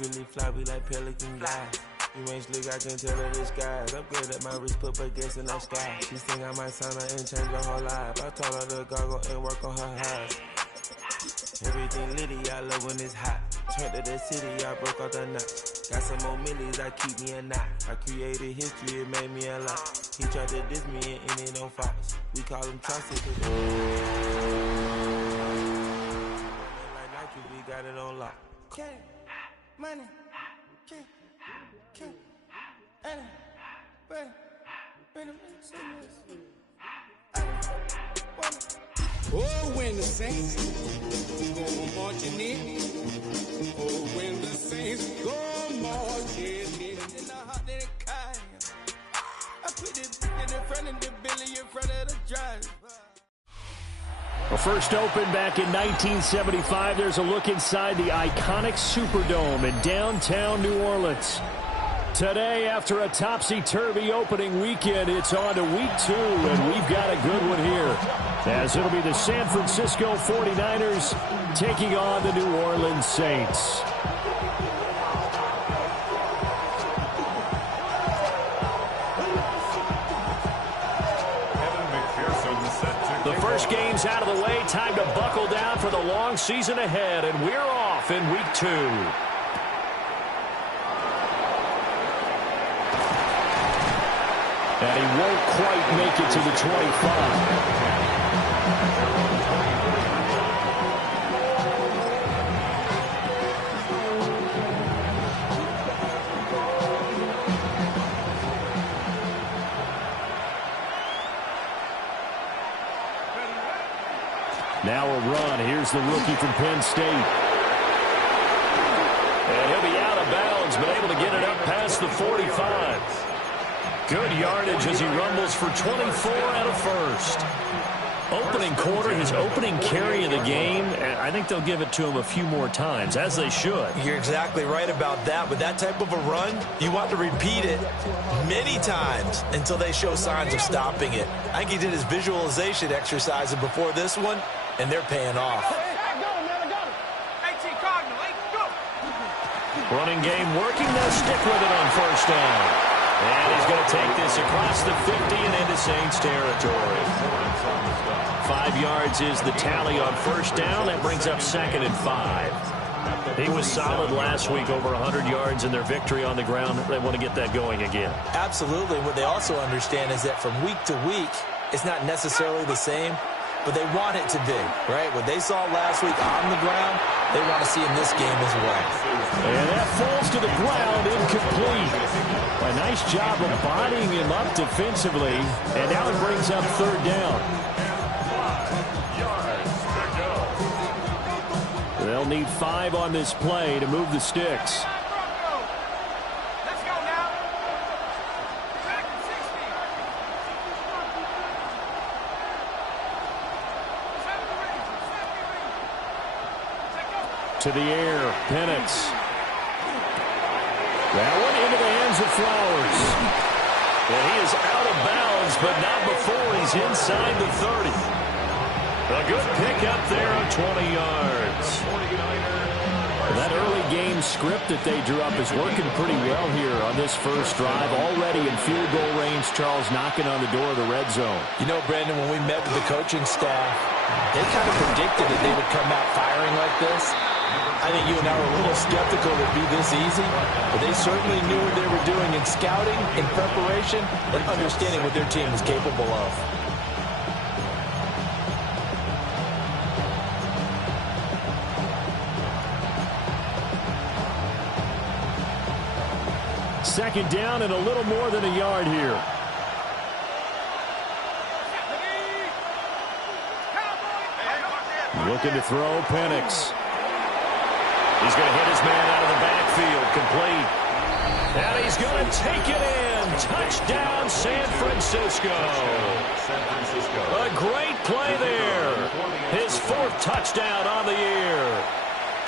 really fly, we like pelican guys. You ain't slick, I can tell her disguise. Upgrade at my wrist, put baguettes in the sky. She think I might sign her and change her whole life. I told her to goggle and work on her eyes. Everything litty, I love when it's hot. Turned to the city, I broke out the nut. Got some more millies, I keep me a knot. I created history, it made me a lot. He tried to diss me and it on Fox. We call him Chaucer. Like Nike, we got it on lock. Cash, money, cash, Oh, when the saints go marching in. Oh, when the saints go marching in. I put it in front of the Billy, in front of the drive. Well, first opened back in 1975. There's a look inside the iconic Superdome in downtown New Orleans. Today, after a topsy-turvy opening weekend, it's on to week 2, and we've got a good one here. As it'll be the San Francisco 49ers taking on the New Orleans Saints. The first game's out of the way. Time to buckle down for the long season ahead, and we're off in week 2. And he won't quite make it to the 25. Now a run. Here's the rookie from Penn State. And he'll be out of bounds, but able to get it up past the 45. Good yardage as he rumbles for 24 and a first. Opening quarter, his opening carry of the game, and I think they'll give it to him a few more times, as they should. You're exactly right about that. With that type of a run, you want to repeat it many times until they show signs of stopping it. I think he did his visualization exercises before this one, and they're paying off. Running game working. They'll stick with it on first down. And he's going to take this across the 50 and into Saints territory. 5 yards is the tally on first down. That brings up 2nd and 5. He was solid last week, over 100 yards in their victory on the ground. They want to get that going again. Absolutely. What they also understand is that from week to week, it's not necessarily the same, but they want it to be, right? What they saw last week on the ground, they want to see in this game as well. And that falls to the ground, incomplete. A nice job of bodying him up defensively, and now it brings up 3rd down. They'll need 5 on this play to move the sticks. To the air, Penix. That one into the hands of Flowers. And he is out of bounds, but not before he's inside the 30. A good pickup there on 20 yards. That early game script that they drew up is working pretty well here on this first drive. Already in field goal range, Charles knocking on the door of the red zone. You know, Brandon, when we met with the coaching staff, they kind of predicted that they would come out firing like this. I think you and I were a little skeptical it would be this easy, but they certainly knew what they were doing in scouting, in preparation, and understanding what their team was capable of. Second down and a little more than a yard here. Looking to throw, Penix. He's going to hit his man out of the backfield, complete. And he's going to take it in. Touchdown, San Francisco. A great play there. His 4th touchdown on the year.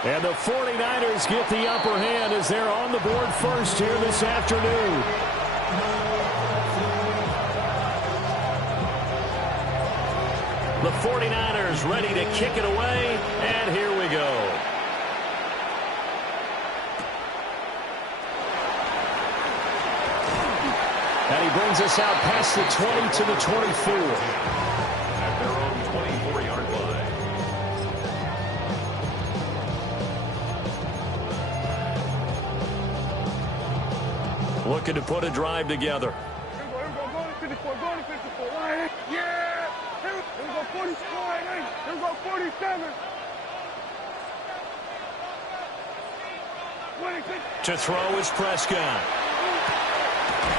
And the 49ers get the upper hand as they're on the board first here this afternoon. The 49ers ready to kick it away, and here we go. And he brings us out past the 20 to the 24. At their own 24-yard line. Looking to put a drive together. Here we go, go to 54, go to 54. Yeah! Here we go, 44, here we go, 47. To throw is Prescott.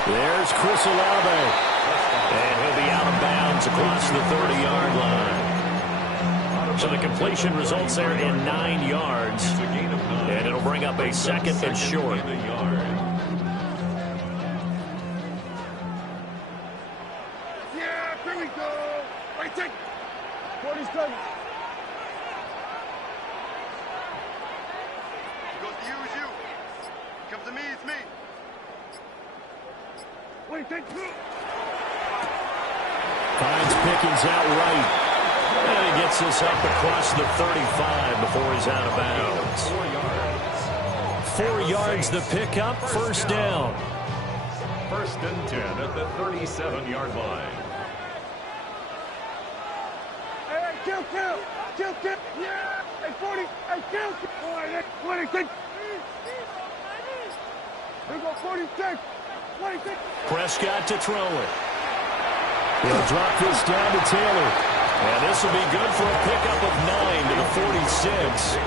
There's Chris Olave. And he'll be out of bounds across the 30-yard line. So the completion results there in 9 yards. And it'll bring up a second and short. Yeah, here we go. Right, take 47. Finds Pickens out right. And he gets this up across the 35 before he's out of bounds. 4 yards the pickup, first down. First and 10 at the 37-yard line. Hey, kill. Yeah, hey, 40, hey, kill. All right, 26. Here we go, 46. 26. Prescott to throw it. He'll drop this down to Taylor. And this will be good for a pickup of 9 to the 46.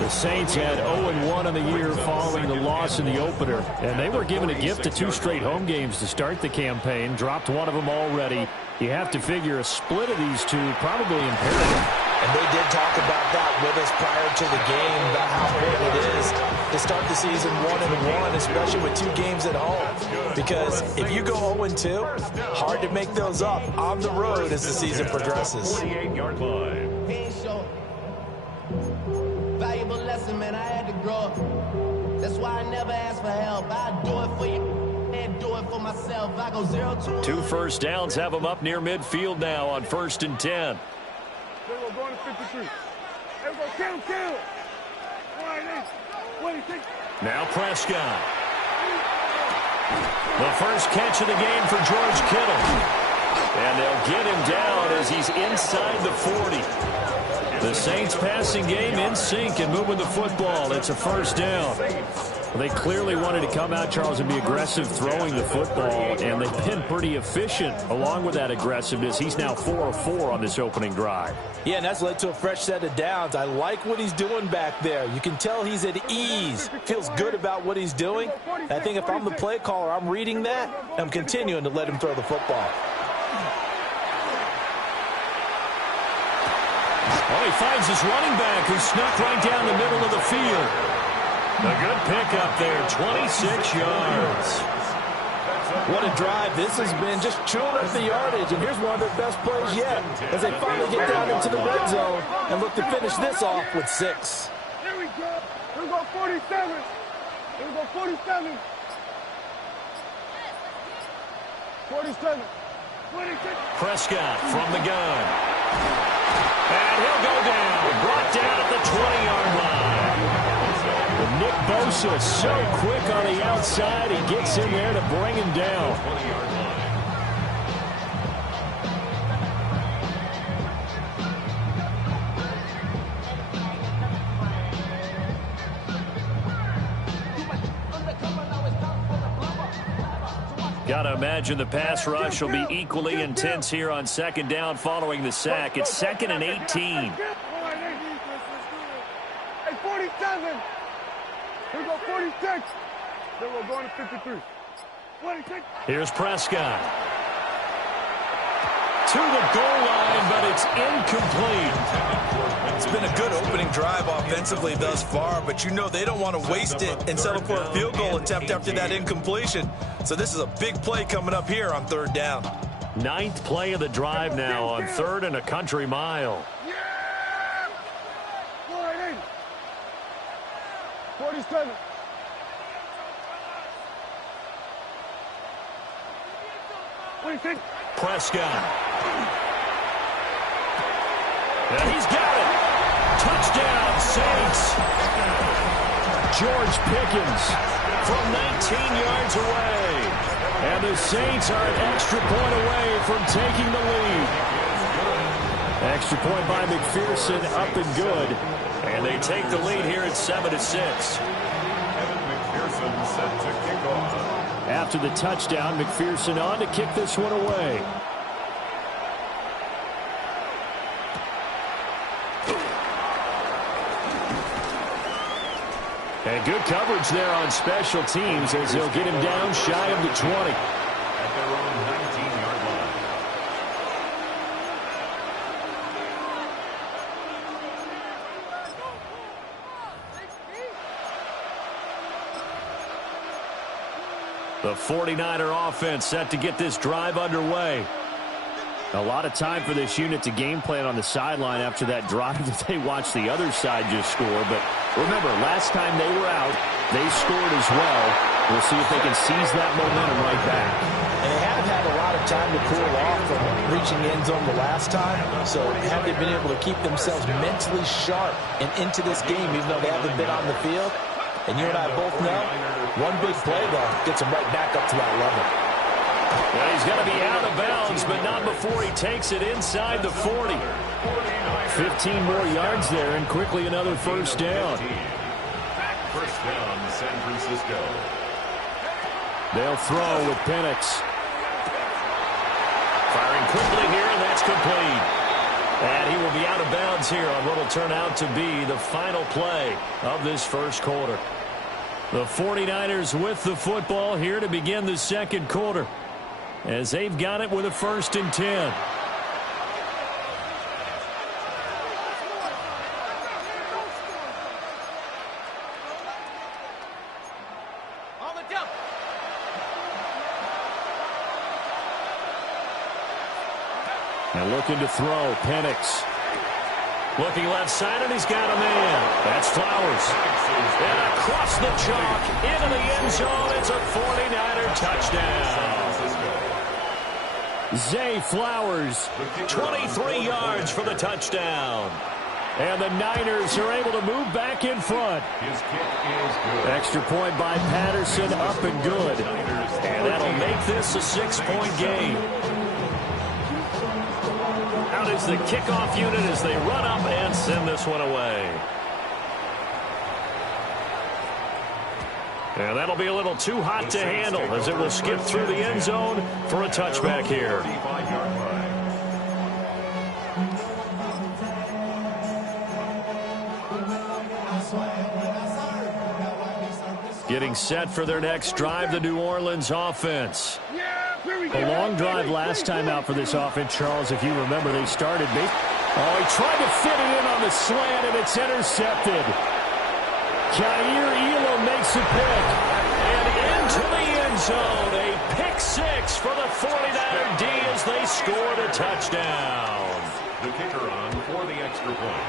The Saints had 0-1 on the year following the loss in the opener. And they were given a gift of 2 straight home games to start the campaign. Dropped one of them already. You have to figure a split of these two probably imperative. And they did talk about that with us prior to the game, about how important it is to start the season 1-1, especially with 2 games at home. Because if you go 0-2, hard to make those up on the road as the season progresses. 48-yard line. Valuable lesson, man. I had to grow up. That's why I never ask for help. I do it for you and do it for myself. I go 0-2. 2 first downs have them up near midfield now on 1st and 10. Here we go, going to 53. Here we go, kill. All right, 26. Now Prescott. The first catch of the game for George Kittle. And they'll get him down as he's inside the 40. The Saints passing game in sync and moving the football. It's a first down. Well, they clearly wanted to come out, Charles, and be aggressive throwing the football, and they've been pretty efficient along with that aggressiveness. He's now 4 of 4 on this opening drive. Yeah, and that's led to a fresh set of downs. I like what he's doing back there. You can tell he's at ease, feels good about what he's doing. I think if I'm the play caller, I'm reading that, and I'm continuing to let him throw the football. Oh, he finds his running back who snuck right down the middle of the field. A good pickup there, 26 yards. What a drive this has been, just chewing up the yardage. And here's one of their best plays yet as they finally get down into the red zone and look to finish this off with 6. Here we go. Here we go, 47. Here we go, 47. 47. 26. Prescott from the gun. And he'll go down, brought down at the 20-yard line. But Nick Bosa so quick on the outside, he gets in there to bring him down. 20-yard line. Got to imagine the pass rush will be equally intense here on 2nd down following the sack. It's 2nd and 18. Hey, 47. Here we go, 46. Then we're going to 53. 26. Here's Prescott. To the goal line, but it's incomplete. It's been a good opening drive offensively thus far, but you know they don't want to waste it and settle for a field goal attempt after that incompletion. So this is a big play coming up here on 3rd down. 9th play of the drive now on 3rd and a country mile. Yeah! 47. Prescott. And he's got it. Touchdown, Saints. George Pickens from 19 yards away. And the Saints are an extra point away from taking the lead. Extra point by McPherson, up and good. And they take the lead here at 7-6. McPherson set to kick off. After the touchdown, McPherson on to kick this one away. And good coverage there on special teams as they'll get him down shy of the 20. At their own 19-yard line. The 49er offense set to get this drive underway. A lot of time for this unit to game plan on the sideline after that drive that they watched the other side just score. But remember, last time they were out, they scored as well. We'll see if they can seize that momentum right back. And they haven't had a lot of time to cool off from reaching the end zone the last time. So have they been able to keep themselves mentally sharp and into this game, even though they haven't been on the field? And you and I both know, one big play, though, gets them right back up to that level. Well, he's going to be out of bounds, but not before he takes it inside the 40. 15 more yards there, and quickly another first down. First down, San Francisco. They'll throw with Penix. Firing quickly here, and that's complete. And he will be out of bounds here on what will turn out to be the final play of this first quarter. The 49ers with the football here to begin the second quarter, as they've got it with a 1st and 10. And looking to throw, Penix. Looking left side, and he's got a man. That's Flowers. And across the chalk, into the end zone. It's a 49er touchdown. Zay Flowers, 23 yards for the touchdown. And the Niners are able to move back in front. His kick is good. Extra point by Patterson, up and good. And that'll make this a 6-point game. Out is the kickoff unit as they run up and send this one away. And that'll be a little too hot to handle as it will skip through the end zone for a touchback here. Getting set for their next drive, the New Orleans offense. A long drive last time out for this offense, Charles. If you remember, they started. Oh, he tried to fit it in on the slant, and it's intercepted. Jair Elam makes a pick. And into the end zone. A pick six for the 49er D as they scored a touchdown. The kicker on for the extra point.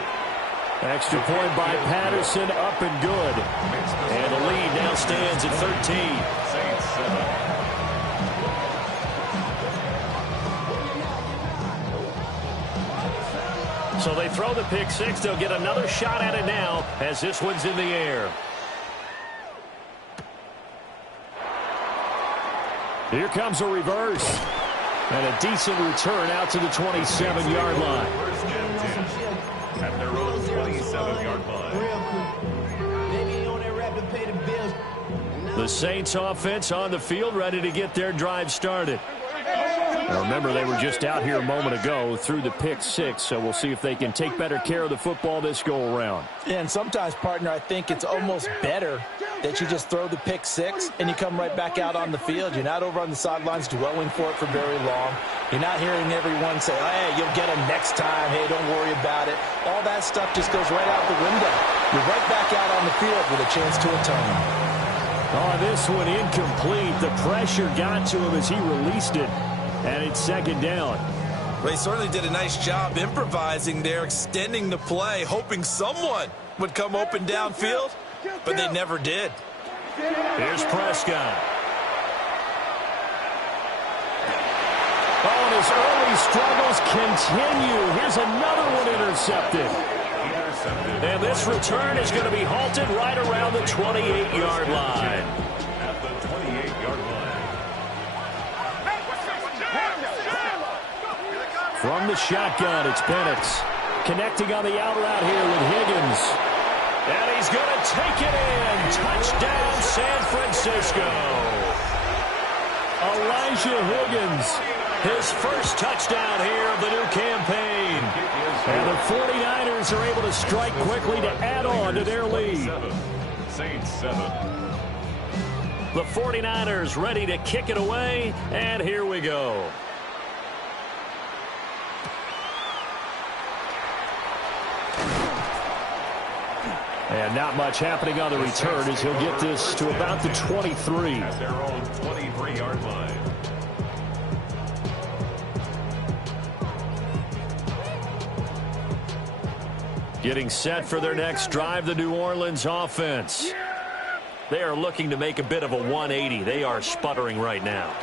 Extra point by Patterson, up and good. And the lead now stands at 13. Saints 7. So they throw the pick six. They'll get another shot at it now as this one's in the air. Here comes a reverse. And a decent return out to the 27-yard line. First and 10 at their own 27-yard line. The Saints offense on the field, ready to get their drive started. Now remember, they were just out here a moment ago through the pick six, so we'll see if they can take better care of the football this go-around. Yeah, and sometimes, partner, I think it's almost better that you just throw the pick six and you come right back out on the field. You're not over on the sidelines dwelling for it for very long. You're not hearing everyone say, hey, you'll get them next time. Hey, don't worry about it. All that stuff just goes right out the window. You're right back out on the field with a chance to atone. Oh, this one incomplete. The pressure got to him as he released it. And it's second down. Well, he certainly did a nice job improvising there, extending the play, hoping someone would come open downfield, but they never did. Here's Prescott. Oh, and his early struggles continue. Here's another one intercepted. And this return is going to be halted right around the 28-yard line. At the 28-yard line. From the shotgun, it's Penix. Connecting on the out route here with Higgins. And he's going to take it in. Touchdown, San Francisco. Elijah Higgins, his first touchdown here of the new campaign. And the 49ers are able to strike quickly to add on to their lead. Saints 7. The 49ers ready to kick it away, and here we go. And not much happening on the return as he'll get this to about the 23. At their own 23-yard line. Getting set for their next drive, the New Orleans offense. They are looking to make a bit of a 180. They are sputtering right now.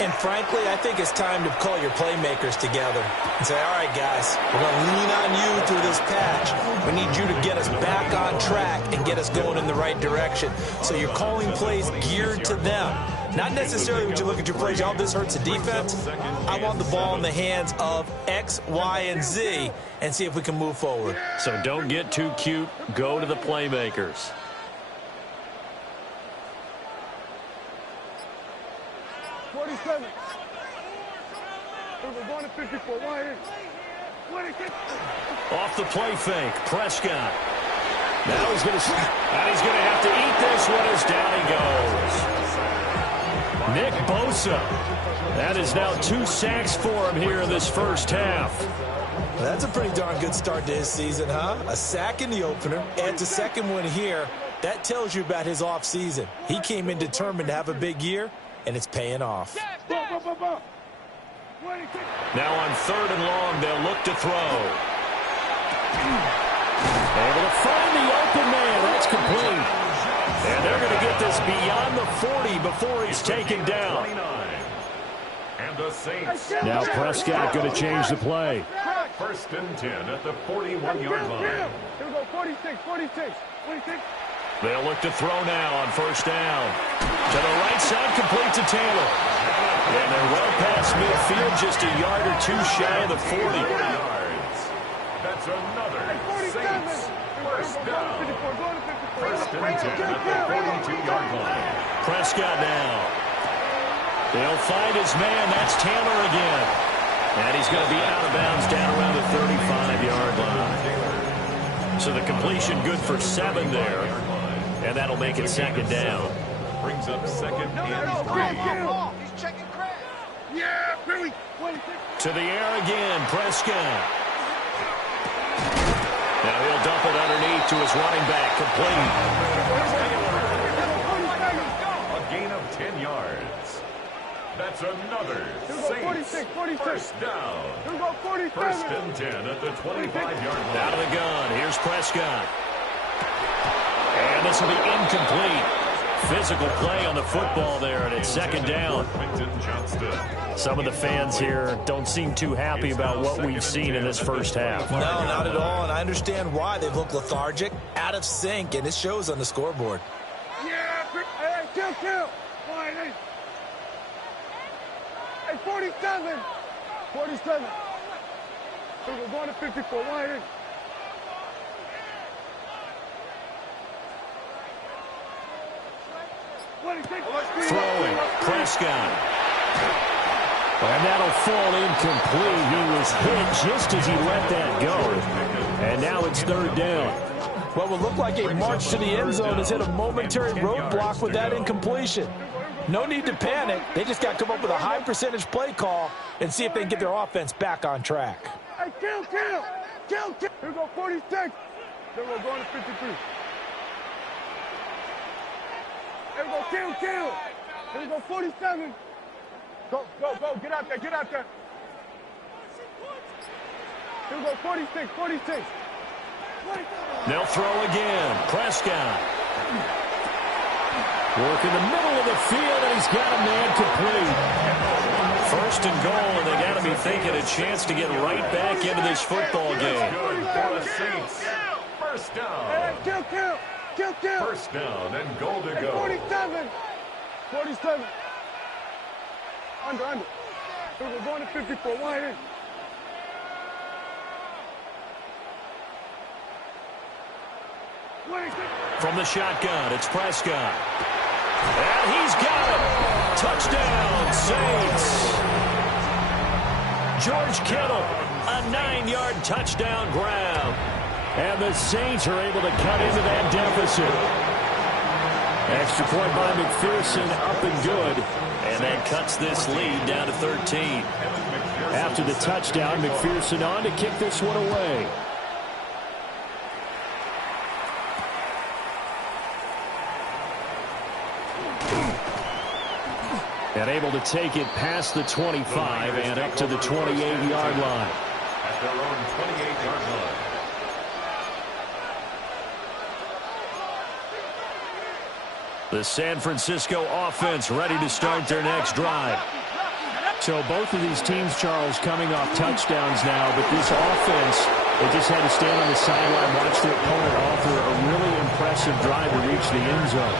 And frankly, I think it's time to call your playmakers together and say, all right, guys, we're going to lean on you through this patch. We need you to get us back on track and get us going in the right direction. So you're calling plays geared to them. Not necessarily when you look at your plays, oh, this hurts the defense. I want the ball in the hands of X, Y, and Z and see if we can move forward. So don't get too cute. Go to the playmakers. We're going to 54. Off the play fake, Prescott. Now he's going to have to eat this one as down he goes. Nick Bosa. That is now 2 sacks for him here in this first half. Well, that's a pretty darn good start to his season, huh? A sack in the opener, adds a second one here. That tells you about his offseason. He came in determined to have a big year, and it's paying off. Now on 3rd and long, they'll look to throw. Able to find the open man. That's complete. And they're going to get this beyond the 40 before he's taken down. And the Saints. Now Prescott going to change the play. 1st and 10 at the 41-yard line. Here we go, 46. They'll look to throw now on 1st down. To the right side, complete to Taylor. And they're well past midfield, just a yard or two shy of the 40. That's another Saints 1st down. 1st and 10 at the 42-yard line. Prescott now. They'll find his man. That's Taylor again. And he's going to be out of bounds down around the 35-yard line. So the completion good for 7 there. And that'll make it 2nd down. Brings up 2nd and 3. He's checking Craig. Yeah, Billy. To the air again, Prescott. Now he'll dump it underneath to his running back, complete. A gain of 10 yards. That's another Saints 1st down. 1st and 10 at the 25-yard line. Out of the gun, here's Prescott. And this will be incomplete. Physical play on the football there, and it's 2nd down. Some of the fans here don't seem too happy about what we've seen in this first half. No, not at all, and I understand why. They've looked lethargic, out of sync, and it shows on the scoreboard. Yeah, hey, kill. Hey, 47. We're going to 54. Throwing, Prescott. And that'll fall incomplete. He was hit just as he let that go. And now it's 3rd down. What will look like a march to the end zone has hit a momentary roadblock with that incompletion. No need to panic. They just got to come up with a high percentage play call and see if they can get their offense back on track. Hey, kill. Here we go, 46. Then we're going to 53. Here we go, kill. Here we go, 47. Go. Get out there. Here we go, 46. They'll throw again. Prescott. Work in the middle of the field, and he's got a man complete. 1st and goal, and they got to be thinking a chance to get right back into this football game. Good for the Saints. 1st down. Hey, kill. 1st down and goal to go. 47. Under. We're going to 54. From the shotgun, it's Prescott. And he's got it. Touchdown, Saints. George Kittle, a 9-yard touchdown grab. And the Saints are able to cut into that deficit. Extra point by McPherson, up and good. And that cuts this lead down to 13. After the touchdown, McPherson on to kick this one away. And able to take it past the 25 and up to the 28-yard line. At their own 28-yard line. The San Francisco offense ready to start their next drive. So both of these teams, Charles, coming off touchdowns now, but this offense, they just had to stand on the sideline, watch their opponent offer a really impressive drive to reach the end zone.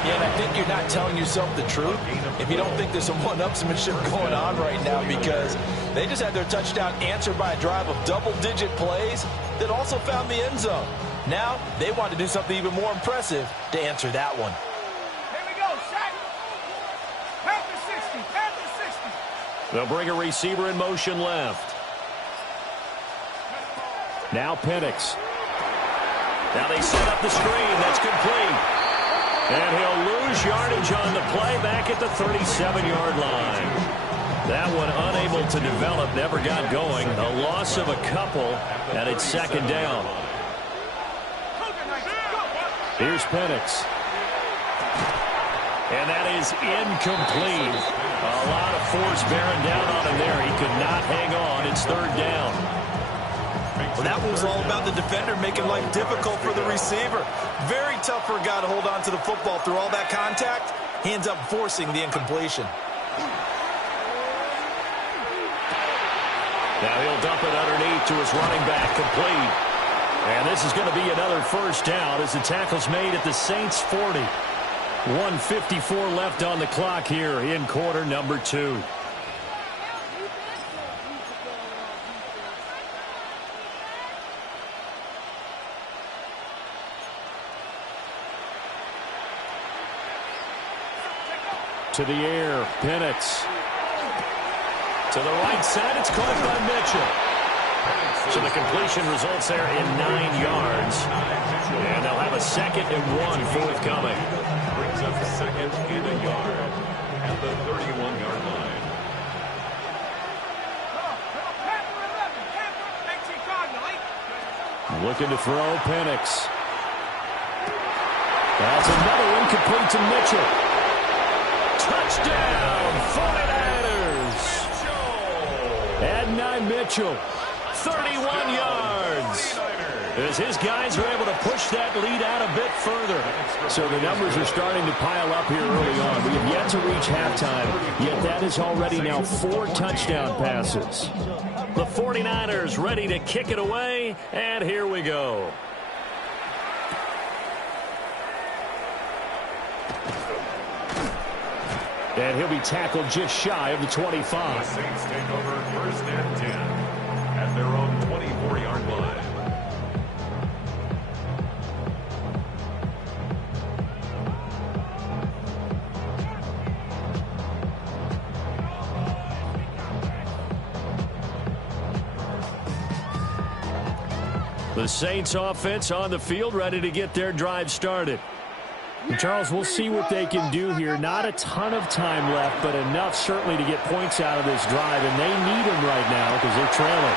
Yeah, and I think you're not telling yourself the truth if you don't think there's some one-upsmanship going on right now, because they just had their touchdown answered by a drive of double-digit plays that also found the end zone. Now they want to do something even more impressive to answer that one. Here we go, Shaq. Panther 60. They'll bring a receiver in motion left. Now Penix. Now they set up the screen. That's complete. And he'll lose yardage on the play back at the 37-yard line. That one unable to develop, never got going. A loss of a couple, and it's second down. Here's Penix. And that is incomplete. A lot of force bearing down on him there. He could not hang on. It's third down. Well, that was all about the defender making life difficult for the receiver. Very tough for a guy to hold on to the football through all that contact. He ends up forcing the incompletion. Now he'll dump it underneath to his running back, complete. And this is going to be another first down as the tackle's made at the Saints 40. 1:54 left on the clock here in quarter number 2. To the air, Penix. To the right side, it's caught by Mitchell. So the completion results there in 9 yards. And they'll have a 2nd and 1 forthcoming. Brings up 2nd and a yard at the 31-yard line. Looking to throw, Penix. That's another incomplete to Mitchell. Touchdown, 49ers. Add 9 Mitchell. 31 yards. As his guys are able to push that lead out a bit further. So the numbers are starting to pile up here early on. We have yet to reach halftime, yet that is already now 4 touchdown passes. The 49ers ready to kick it away, and here we go. And he'll be tackled just shy of the 25. The Saints take over 1st and 10 at their own 24-yard line. The Saints offense on the field ready to get their drive started. Charles, we'll see what they can do here. Not a ton of time left, but enough certainly to get points out of this drive, and they need them right now because they're trailing.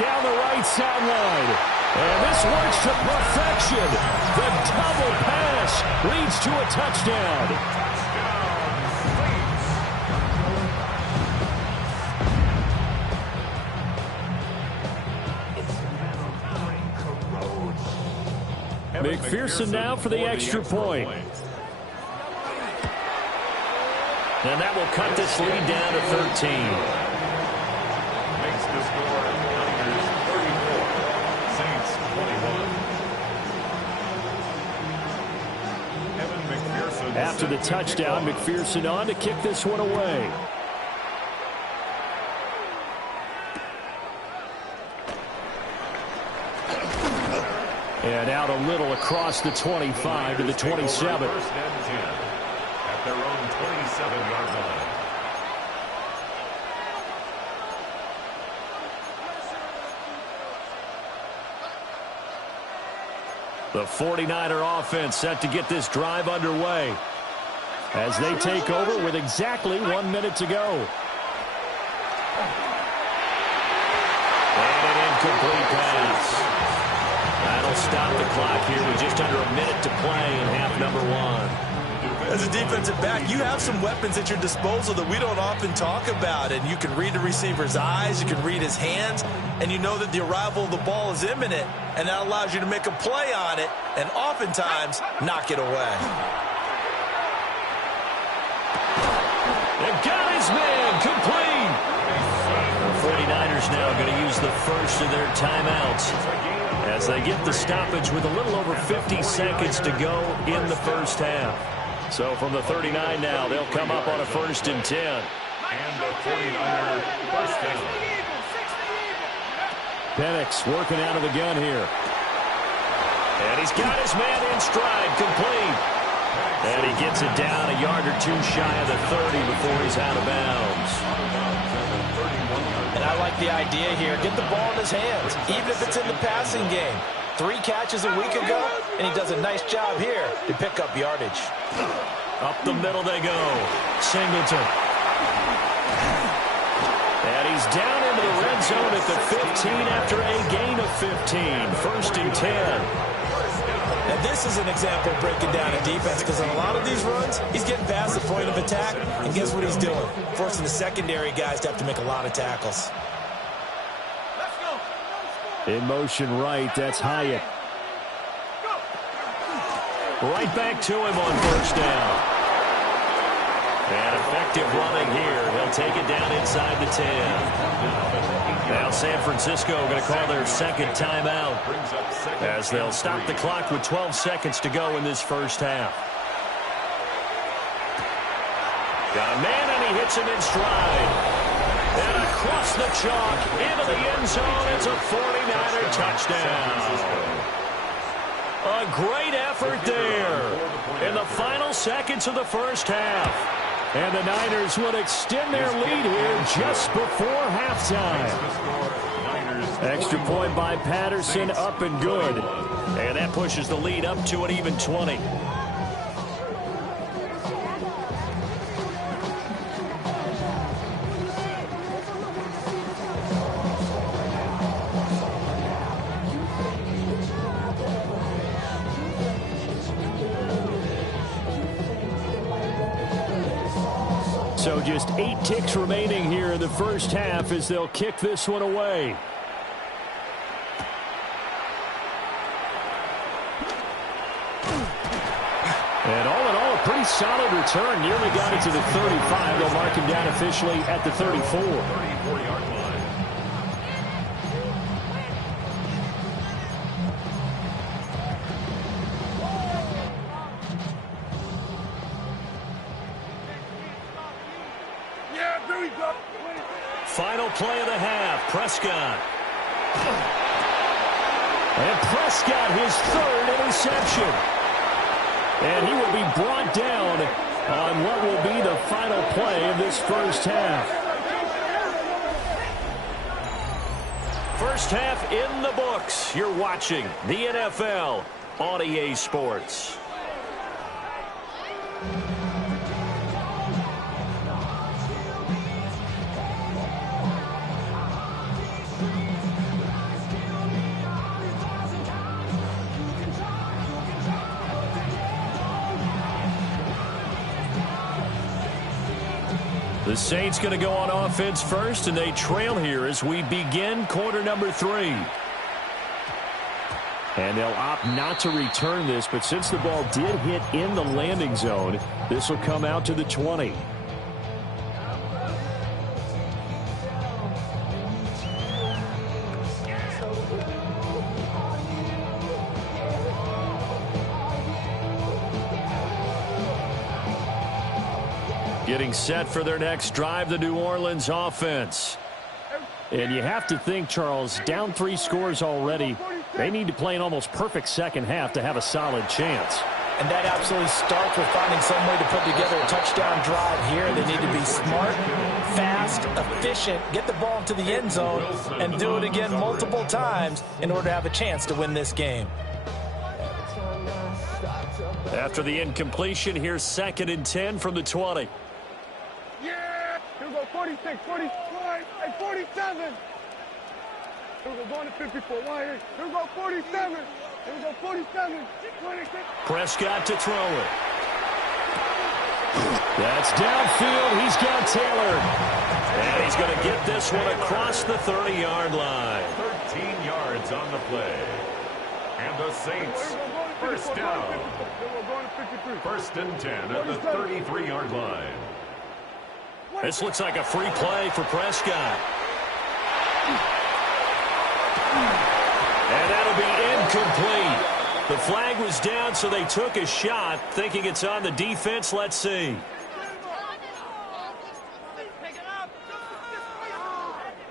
Down the right sideline, and this works to perfection. The double pass leads to a touchdown. McPherson now for the extra point. And that will cut this lead down to 13. Makes the score Niners 34, Saints 21. After the touchdown, McPherson on to kick this one away. And out a little across the 25 to the 27. First and 10 at their own 27-yard line. The 49er offense set to get this drive underway as they take over with exactly 1 minute to go. And an incomplete pass. That'll stop the clock here with just under a minute to play in half number one. As a defensive back, you have some weapons at your disposal that we don't often talk about. And you can read the receiver's eyes, you can read his hands, and you know that the arrival of the ball is imminent, and that allows you to make a play on it and oftentimes knock it away. They've got his man complete. The 49ers now going to use the first of their timeouts as they get the stoppage with a little over 50 seconds to go in the first half. So from the 39 now, they'll come up on a 1st and 10. And the 49er first down. Penix working out of the gun here. And he's got his man in stride, complete. And he gets it down a yard or two shy of the 30 before he's out of bounds. And I like the idea here. Get the ball in his hands, even if it's in the passing game. 3 catches a week ago, and he does a nice job here to pick up yardage. Up the middle they go. Singleton. And he's down into the red zone at the 15 after a gain of 15. 1st and 10. And this is an example of breaking down a defense, because on a lot of these runs, he's getting past the point of attack, and guess what he's doing? Forcing the secondary guys to have to make a lot of tackles. In motion right, that's Hyatt. Right back to him on 1st down. And effective running here. He'll take it down inside the 10. Now San Francisco going to call their second timeout as they'll stop the clock with 12 seconds to go in this first half. Got a man, and he hits him in stride. And across the chalk into the end zone. It's a 49er touchdown. A great effort there in the final seconds of the first half. And the Niners will extend their lead here just before halftime. Extra point by Patterson, up and good. And that pushes the lead up to an even 20. So just 8 ticks remaining here in the first half as they'll kick this one away. And all in all, a pretty solid return. Nearly got it to the 35. They'll mark him down officially at the 34. 34-yard line. Final play of the half. Prescott. And Prescott, his 3rd interception. And he will be brought down on what will be the final play of this first half. First half in the books. You're watching the NFL on EA Sports. The Saints going to go on offense first, and they trail here as we begin quarter number 3. And they'll opt not to return this, but since the ball did hit in the landing zone, this will come out to the 20. Getting set for their next drive, the New Orleans offense. And you have to think, Charles, down 3 scores already. They need to play an almost perfect second half to have a solid chance. And that absolutely starts with finding some way to put together a touchdown drive here. They need to be smart, fast, efficient, get the ball into the end zone, and do it again multiple times in order to have a chance to win this game. After the incompletion, here's 2nd and 10 from the 20. Yeah! Here we go, 46, 45, and 47. Here we go, going to 54. Here we go, 47. Here we go, 47, 26. Prescott to throw it. That's downfield. He's got Taylor. And he's going to get this one across the 30-yard line. 13 yards on the play. And the Saints, first down. 1st and 10 at the 33-yard line. This looks like a free play for Prescott. And that'll be incomplete. The flag was down, so they took a shot, thinking it's on the defense. Let's see.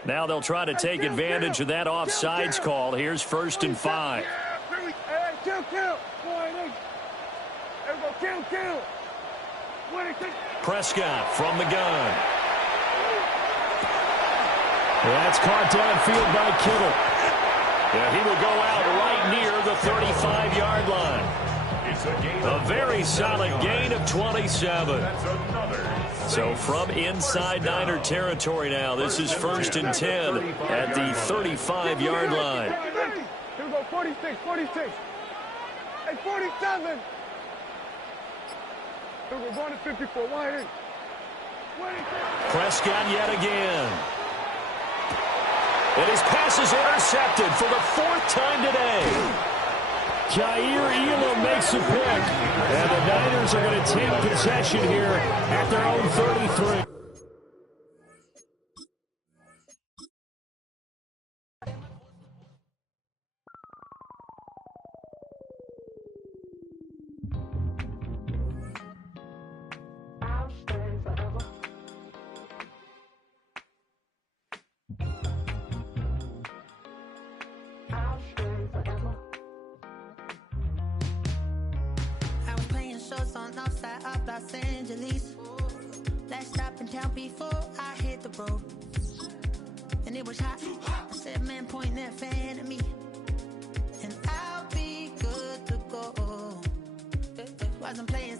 Now they'll try to take advantage of that offsides call. Here's 1st and 5. Prescott from the gun. That's caught downfield by Kittle. Yeah, he will go out right near the 35-yard line. A very solid gain of 27. So from inside Niner territory now, this is 1st and 10 at the 35-yard line. Here we go, 46, 46, and 47. Here we go, going to 54. Prescott yet again. And his pass is intercepted for the 4th time today. Jair Elam makes a pick. And the Niners are going to take possession here at their own 33. On outside of Los Angeles. Last stop in town before I hit the road. And it was hot. I said, man, point that fan at me. And I'll be good to go. Wasn't playing